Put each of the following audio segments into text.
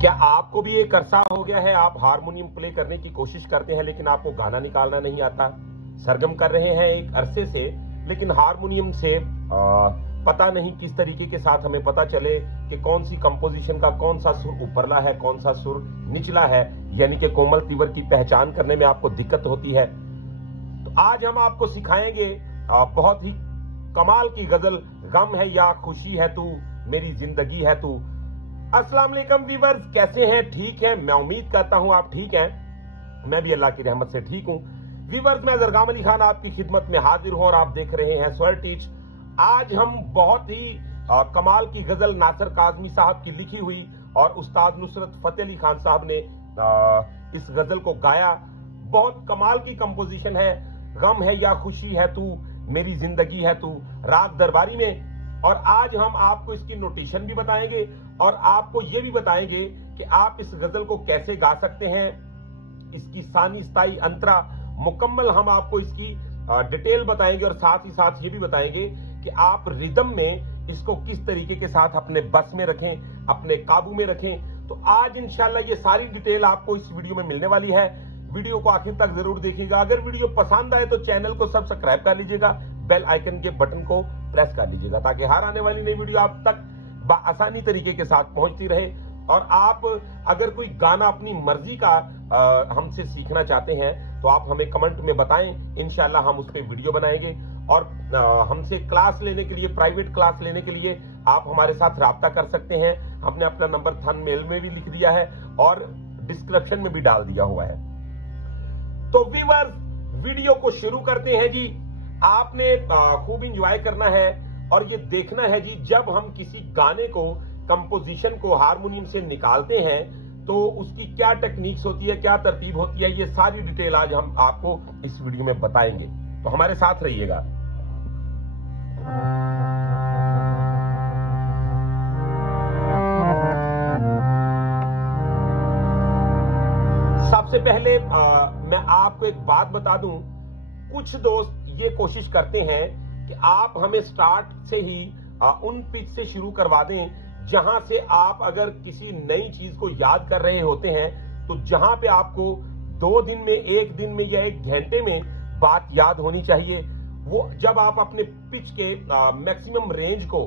क्या आपको भी एक अरसा हो गया है आप हारमोनियम प्ले करने की कोशिश करते हैं लेकिन आपको गाना निकालना नहीं आता? सरगम कर रहे हैं एक अरसे से लेकिन हारमोनियम से पता नहीं किस तरीके के साथ हमें पता चले कि कौन सी कंपोजिशन का कौन सा सुर ऊपरला है, कौन सा सुर निचला है, यानी कि कोमल तीवर की पहचान करने में आपको दिक्कत होती है। तो आज हम आपको सिखाएंगे बहुत ही कमाल की गजल, गम है या खुशी है तू, मेरी जिंदगी है तू। अस्सलाम वालेकुम व्यूअर्स, कैसे हैं? ठीक है, मैं उम्मीद करता हूं आप ठीक हैं। मैं भी अल्लाह की रहमत से ठीक हूं। व्यूअर्स, मैं जरगाम अली खान आपकी खिदमत में हाजिर हूं और आप देख रहे हैं स्वर टीच। आज हम बहुत ही कमाल की गजल नासिर काज़मी साहब की लिखी हुई और उस्ताद नुसरत फतेह अली खान साहब ने इस गजल को गाया। बहुत कमाल की कंपोजिशन है। गम है या खुशी है तू, मेरी जिंदगी है तू, राग दरबारी में। और आज हम आपको इसकी नोटेशन भी बताएंगे और आपको यह भी बताएंगे कि आप इस गजल को कैसे गा सकते हैं। इसकी सानी स्थाई अंतरा मुकम्मल हम आपको इसकी डिटेल बताएंगे और साथ ही साथ ये भी बताएंगे कि आप रिदम में इसको किस तरीके के साथ अपने बस में रखें, अपने काबू में रखें। तो आज इंशाल्लाह ये सारी डिटेल आपको इस वीडियो में मिलने वाली है। वीडियो को आखिर तक जरूर देखिएगा। अगर वीडियो पसंद आए तो चैनल को सब्सक्राइब कर लीजिएगा, बेल आइकन के बटन को प्रेस कर लीजिएगा ताकि हर आने वाली नई वीडियो आप तक आसानी तरीके के साथ पहुंचती रहे। और आप अगर कोई गाना अपनी मर्जी का हमसे सीखना चाहते हैं तो आप हमें कमेंट में बताएं, इंशाल्लाह हम उस पर वीडियो बनाएंगे। और हमसे क्लास लेने के लिए, प्राइवेट क्लास लेने के लिए आप हमारे साथ राब्ता कर सकते हैं। हमने अपना नंबर थंबनेल में भी लिख दिया है और डिस्क्रिप्शन में भी डाल दिया हुआ है। तो व्यूअर्स, वीडियो को शुरू करते हैं जी। आपने खूब इंजॉय करना है और ये देखना है जी, जब हम किसी गाने को, कंपोजिशन को हारमोनियम से निकालते हैं तो उसकी क्या टेक्निक्स होती है, क्या तरतीब होती है, ये सारी डिटेल आज हम आपको इस वीडियो में बताएंगे। तो हमारे साथ रहिएगा। सबसे पहले मैं आपको एक बात बता दूं, कुछ दोस्त ये कोशिश करते हैं कि आप हमें स्टार्ट से ही उन पिच से शुरू करवा दें जहां से आप अगर किसी नई चीज को याद कर रहे होते हैं तो जहां पे आपको 2 दिन में, 1 दिन में या 1 घंटे में बात याद होनी चाहिए, वो जब आप अपने पिच के मैक्सिमम रेंज को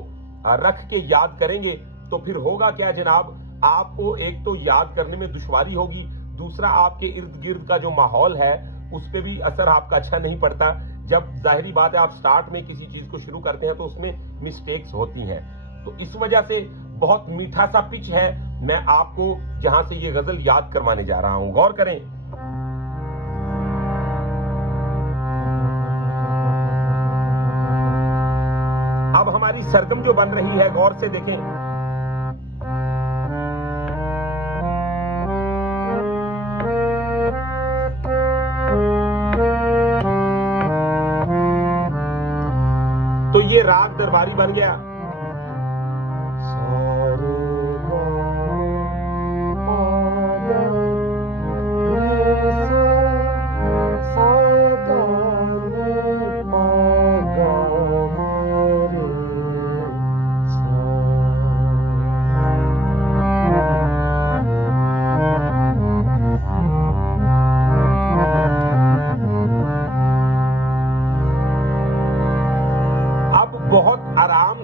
रख के याद करेंगे तो फिर होगा क्या जनाब, आपको एक तो याद करने में दुश्वारी होगी, दूसरा आपके इर्द गिर्द का जो माहौल है उस पर भी असर आपका अच्छा नहीं पड़ता। जब जाहिरी बात है आप स्टार्ट में किसी चीज को शुरू करते हैं तो उसमें मिस्टेक्स होती हैं। तो इस वजह से बहुत मीठा सा पिच है, मैं आपको जहां से ये गजल याद करवाने जा रहा हूं, गौर करें। अब हमारी सरगम जो बन रही है, गौर से देखें। तो ये राग दरबारी बन गया।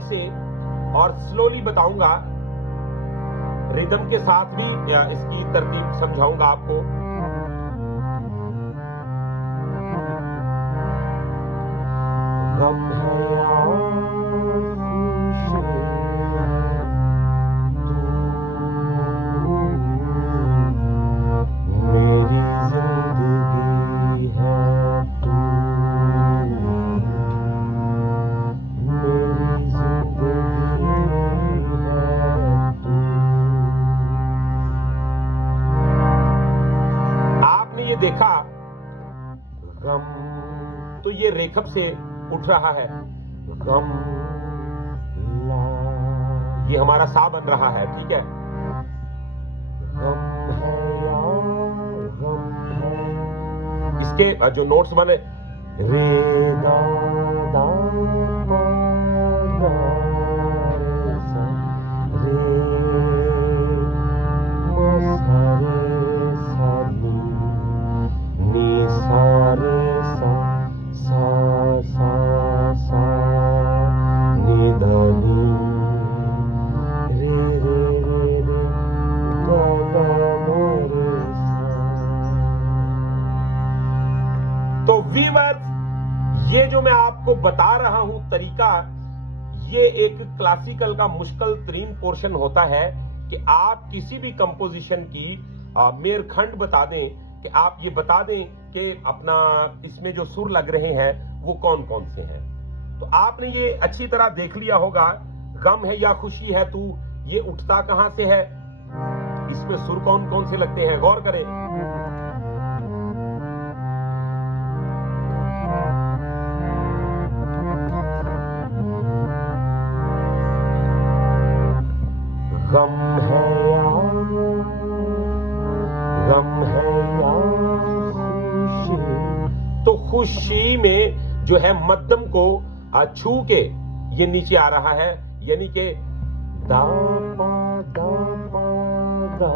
से और स्लोली बताऊंगा, रिदम के साथ भी इसकी तरतीब समझाऊंगा आपको। देखा गम, तो ये रेखब से उठ रहा है, गम ला, ये हमारा सा बन रहा है, ठीक है। गम है या गम है, इसके जो नोट्स बने, रे दा दा मा गा रे सा, रे मा ये एक क्लासिकल का मुश्किल तरीन पोर्शन होता है कि आप किसी भी कंपोजिशन की मेर खंड बता दें, कि आप ये बता दें कि अपना इसमें जो सुर लग रहे हैं वो कौन कौन से हैं। तो आपने ये अच्छी तरह देख लिया होगा, गम है या खुशी है तू, ये उठता कहां से है, इसमें सुर कौन कौन से लगते हैं, गौर करें। गम है या खुशी, तो खुशी में जो है मध्यम को छू के ये नीचे आ रहा है, यानी कि दा पा दा पा दा,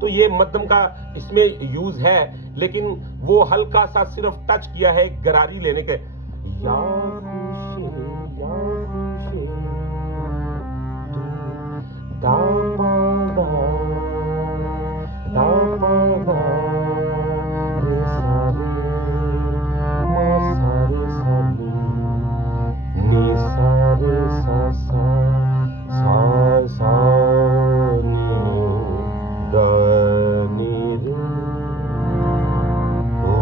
तो ये मध्यम का इसमें यूज है, लेकिन वो हल्का सा सिर्फ टच किया है गरारी लेने के, या खुशी दा पा दा दा पा दा रे सा रे मा सा रे सा नी सा रे सा सा सा सा नी द नी रे ओ।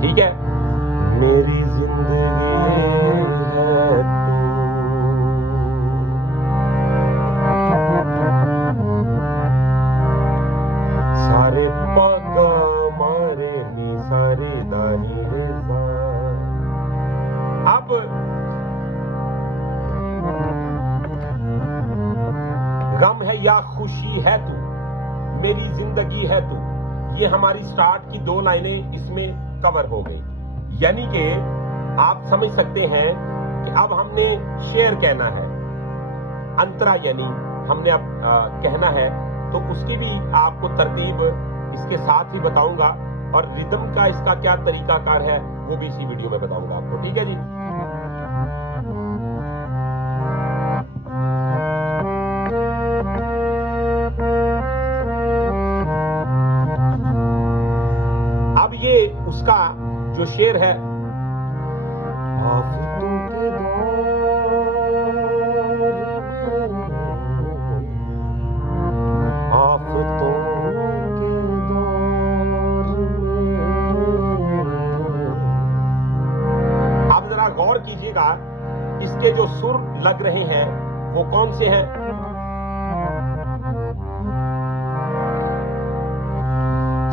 ठीक है, मेरी जिंदगी है सारे पग मारे नी सारे दानी रे सा। अब गम है या खुशी है तू, मेरी जिंदगी है तू, ये हमारी स्टार्ट की दो लाइनें इसमें कवर हो गई। यानी कि आप समझ सकते हैं कि अब हमने शेर कहना है, अंतरा यानी हमने अब कहना है, तो उसकी भी आपको तरतीब इसके साथ ही बताऊंगा, और रिदम का इसका क्या तरीकाकार है वो भी इसी वीडियो में बताऊंगा आपको। ठीक है जी। अब ये उसका जो शेर है, आफतों के गौर कीजिएगा, इसके जो सुर लग रहे हैं वो कौन से हैं।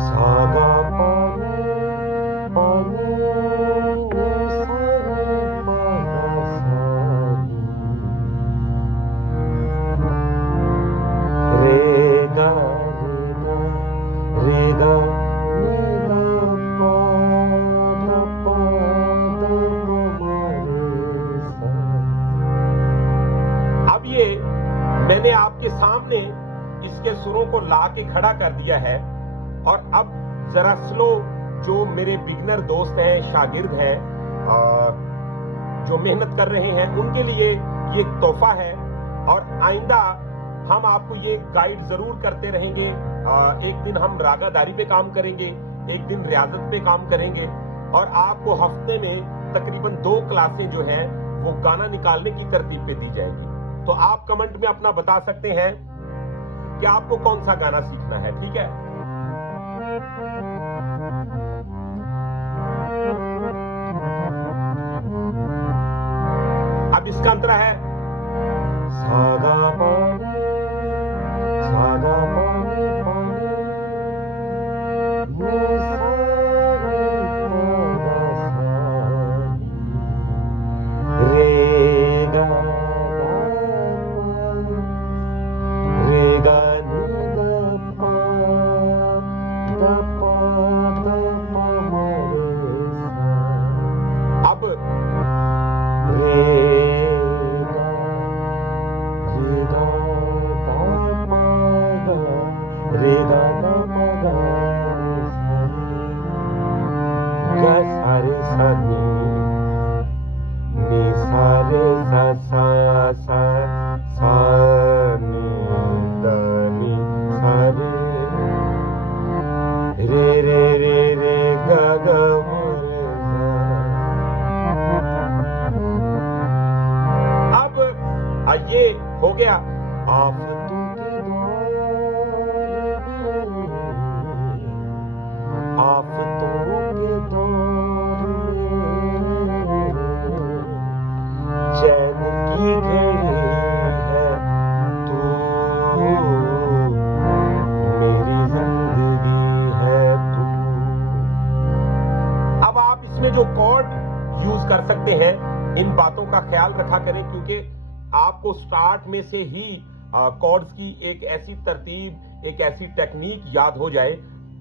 सागा पानी पानी सारे पागा सानी रेगा रेगा रेगा मैंने आपके सामने इसके सुरों को ला के खड़ा कर दिया है, और अब जरा स्लो जो मेरे बिगनर दोस्त हैं, शागिर्द हैं, जो मेहनत कर रहे हैं, उनके लिए ये एक तोहफा है। और आइंदा हम आपको ये गाइड जरूर करते रहेंगे। एक दिन हम रागादारी पे काम करेंगे, एक दिन रियाजत पे काम करेंगे, और आपको हफ्ते में तकरीबन 2 क्लासें जो है वो गाना निकालने की तरतीब पे दी जाएगी। तो आप कमेंट में अपना बता सकते हैं कि आपको कौन सा गाना सीखना है। ठीक है, अब इसका अंतरा है सागा पानी सागा पानी पानी रेगा अब आफतों के दौर में, आफतों के दौर में चैन की घड़ी है तू, मेरी जिंदगी है तू। अब आप इसमें जो कॉर्ड यूज कर सकते हैं, इन बातों का ख्याल रखा करें, क्योंकि आपको स्टार्ट में से ही कॉर्ड्स की एक ऐसी तरतीब, एक ऐसी टेक्निक याद हो जाए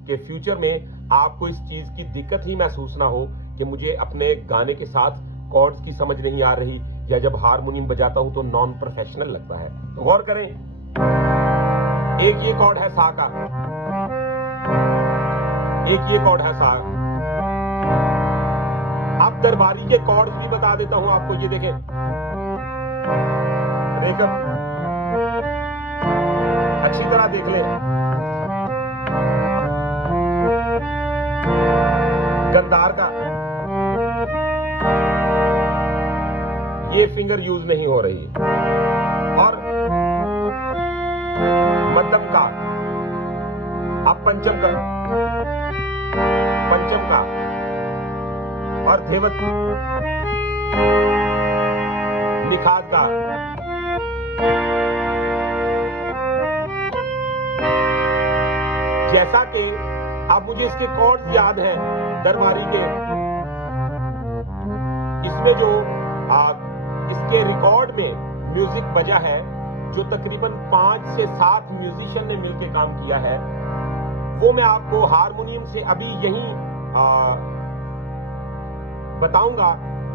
कि फ्यूचर में आपको इस चीज की दिक्कत ही महसूस ना हो कि मुझे अपने गाने के साथ कॉर्ड्स की समझ नहीं आ रही, या जब हारमोनियम बजाता हूं तो नॉन प्रोफेशनल लगता है। तो गौर करें, एक ये कॉर्ड है सा का, एक ये कॉर्ड है सा। अब दरबारी के कॉर्ड्स भी बता देता हूं आपको, ये देखें, रेकम अच्छी तरह देख ले, गंधार का ये फिंगर यूज नहीं हो रही, और मध्यम का, अब पंचम का, पंचम का, और धेवत निखात का। जैसा कि अब मुझे इसके कॉर्ड्स याद हैं दरबारी के, इसमें जो इसके रिकॉर्ड में म्यूजिक बजा है, जो तकरीबन 5 से 7 म्यूजिशियन ने मिलकर काम किया है, वो मैं आपको हारमोनियम से अभी यहीं बताऊंगा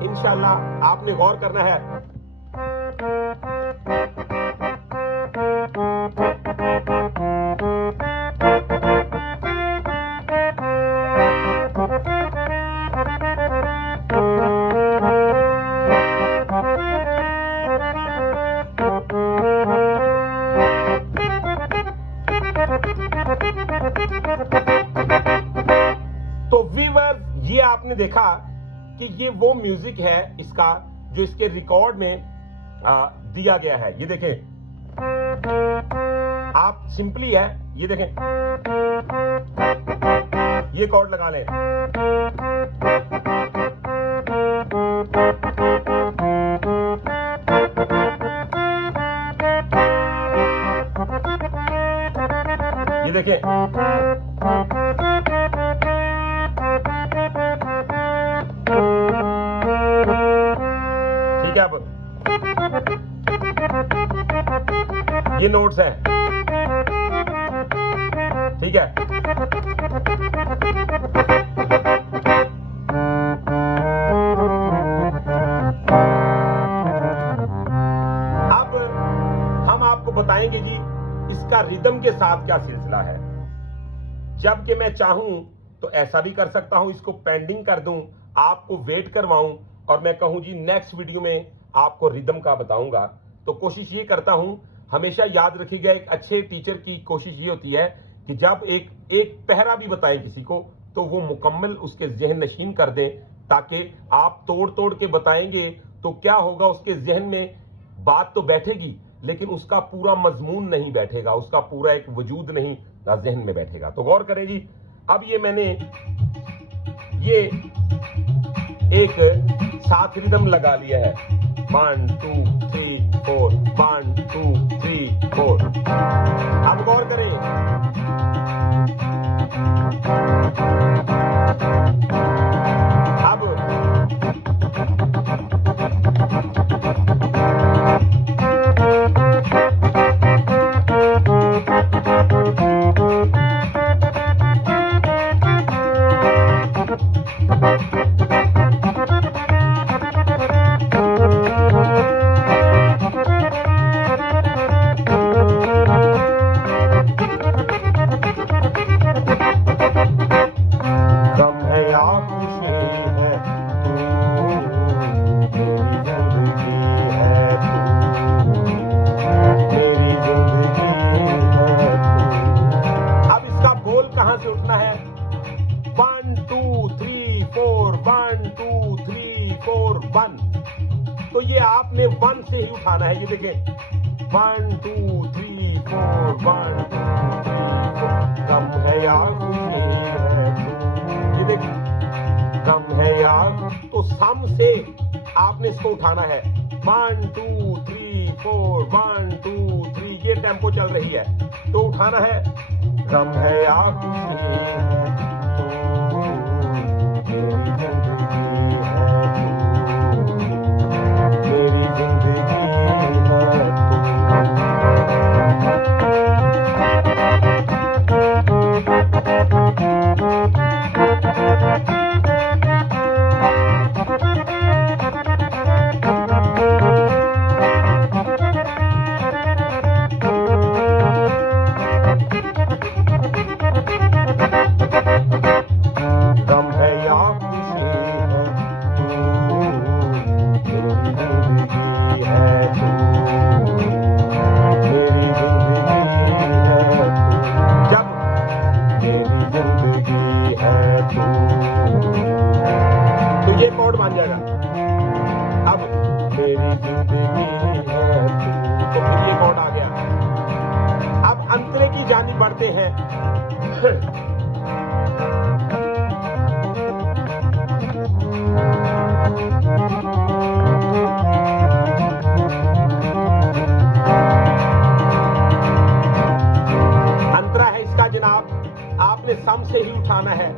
इंशाल्लाह। आपने गौर करना है। तो व्यूअर्स, ये आपने देखा कि ये वो म्यूजिक है इसका जो इसके रिकॉर्ड में दिया गया है। ये देखें, आप सिंपली है, ये देखें, ये कॉर्ड लगा लें, ये देखें, ठीक है। अब ये नोट्स हैं, ठीक है। अब हम आपको बताएंगे जी इसका रिदम के साथ क्या सिलसिला है। जबकि मैं चाहूं तो ऐसा भी कर सकता हूं, इसको पेंडिंग कर दूं, आपको वेट करवाऊं और मैं कहूं जी नेक्स्ट वीडियो में आपको रिदम का बताऊंगा। तो कोशिश ये करता हूं, हमेशा याद रखिएगा, एक अच्छे टीचर की कोशिश ये होती है कि जब एक पहरा भी बताएं किसी को तो वो मुकम्मल उसके जहन नशीन कर दें, ताकि आप तोड़ तोड़ के बताएंगे तो क्या होगा, उसके जहन में बात तो बैठेगी लेकिन उसका पूरा मजमून नहीं बैठेगा, उसका पूरा एक वजूद नहीं जहन में बैठेगा। तो गौर करें जी, अब ये मैंने ये एक साथ रिदम लगा लिया है, 1 2 3 4, 1 2 3 4। अब गौर करें, अब तो ये आपने 1 से ही उठाना है। ये देखें 1 2 3 4 1 2 3 4। गम है या खुशी है तू, ये देखिए गम है यार। तो सम से आपने इसको उठाना है 1 2 3 4 1 2 3, ये टेम्पो चल रही है तो उठाना है गम है या खुशी है तू, मेरी जिंदगी है तू, मेरी जिंदगी है बढ़ते हैं। अंतरा है इसका जनाब, आपने सम से ही उठाना है।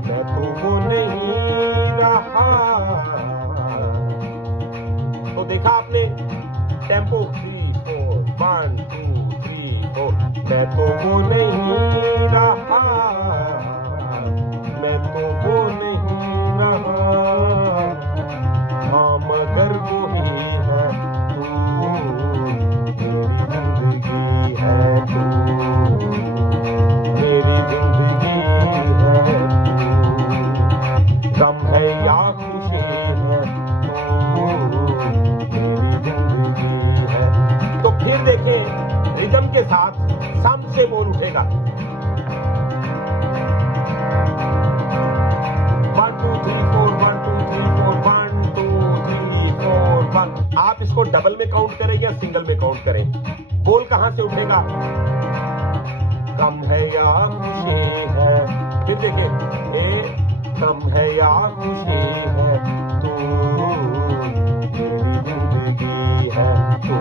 मैं तो वो नहीं रहा, तो देखा आपने टेम्पो 3 4 1 2 3 4। मैं तो वो नहीं रहा, मैं तो वो नहीं रहा, हाँ मगर वो ही है तू, मेरी जिंदगी है तू, मेरी जिंदगी है तू, गम है या खुशी है तू, मेरी जिंदगी है। तो फिर देखें रिदम के साथ सम से बोल उठेगा 1 2 3 4 1 2 3 4 1 2 3 4 1। आप इसको डबल में काउंट करें या सिंगल में काउंट करें। बोल कहां से उठेगा, कम है या खुशी है। फिर देखिए ए कम है या खुशी है तू, मेरी जिंदगी है तू,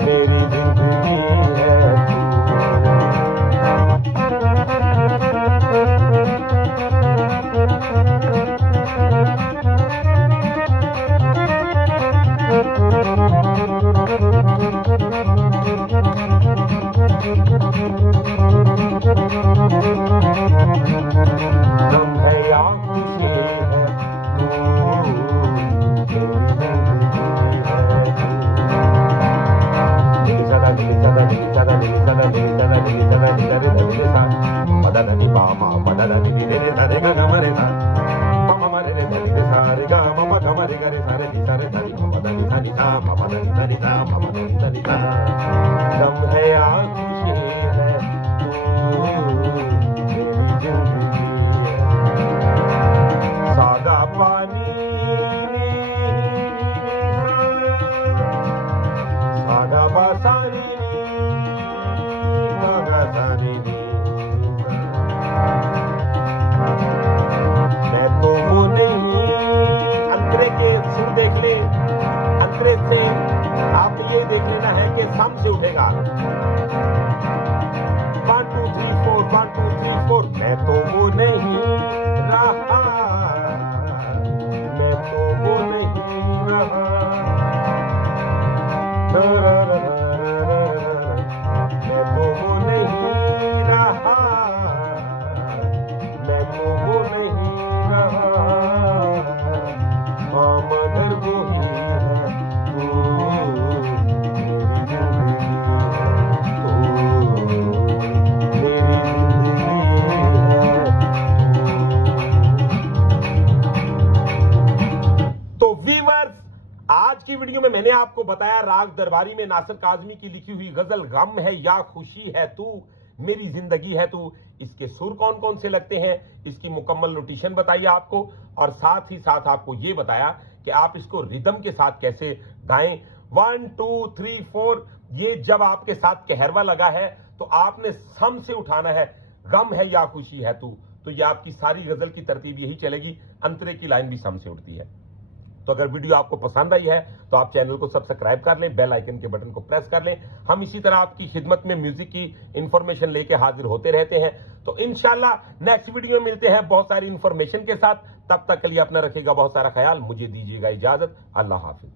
मेरी जिंदगी है तू। गम है या खुशी है सादा पानी सादा बासानी मैं तो वो नहीं। अंतरे के सुर देख ले, अंतरे से आप ये देख लेना है कि सम से उठेगा 1 2 3 4 1 2 3 4। मैं तो वो नहीं रहा, मैं तो वो नहीं रहा, मैं तो वो नहीं रहा, मैं तो वो नहीं रहा, हाँ मगर वो ही है तू, मेरी जिंदगी है तू, मेरी जिंदगी है। तो व्यूअर्स, आज की वीडियो में मैंने आपको बताया राग दरबारी में नासिर काज़मी की लिखी हुई गजल गम है या खुशी है तू, मेरी जिंदगी है तू। इसके सुर कौन कौन से लगते हैं, इसकी मुकम्मल नोटेशन बताई आपको, और साथ ही साथ आपको ये बताया कि आप इसको रिदम के साथ कैसे गाएं। 1 2 3 4 ये जब आपके साथ कहरवा लगा है तो आपने सम से उठाना है, गम है या खुशी है तू, तो ये आपकी सारी गजल की तरतीब यही चलेगी। अंतरे की लाइन भी सम से उठती है। तो अगर वीडियो आपको पसंद आई है तो आप चैनल को सब्सक्राइब कर लें, बेल आइकन के बटन को प्रेस कर लें। हम इसी तरह आपकी खिदमत में म्यूजिक की इंफॉर्मेशन लेके हाजिर होते रहते हैं। तो इंशाल्लाह नेक्स्ट वीडियो में मिलते हैं बहुत सारी इंफॉर्मेशन के साथ। तब तक के लिए अपना रखिएगा बहुत सारा ख्याल। मुझे दीजिएगा इजाजत। अल्लाह हाफिज।